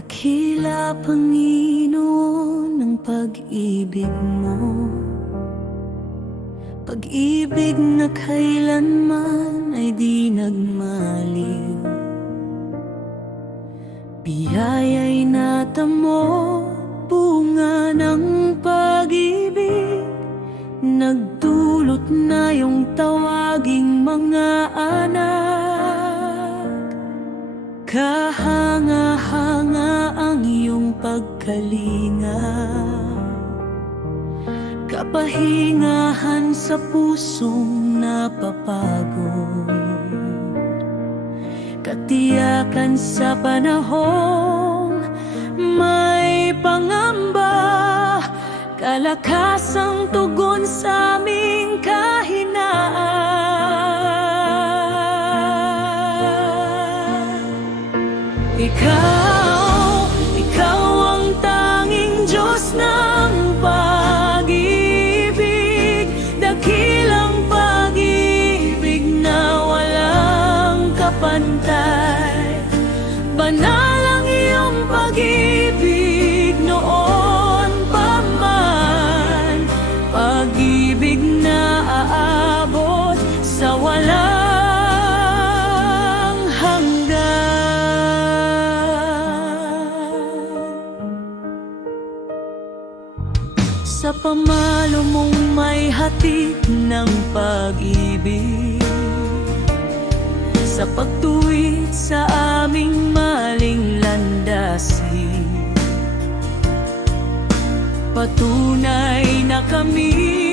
Dakila, Panginoon, ng pag-ibig mo, pag-ibig na kailanman ay di nagmaliw. Biyaya'y natamo, bunga ng pag-ibig, nagdulot na yung tawaging mga anak. Kahanga-hanga ang iyong pagkalinga, kapahingahan sa pusong napapagod, katiyakan sa panahong may pangamba, kalakasang tugon sa aming kahinaan. Ikaw ang tanging Diyos ng pag-ibig, dakilang pag-ibig na walang kapantay. Banal ang iyong pag-ibig noon pa man, pag-ibig na aabot sa walang hanggan. Sa pamalo mong may hatid ng pag-ibig, sa pagtuwid sa aming maling landasin, patunay na kami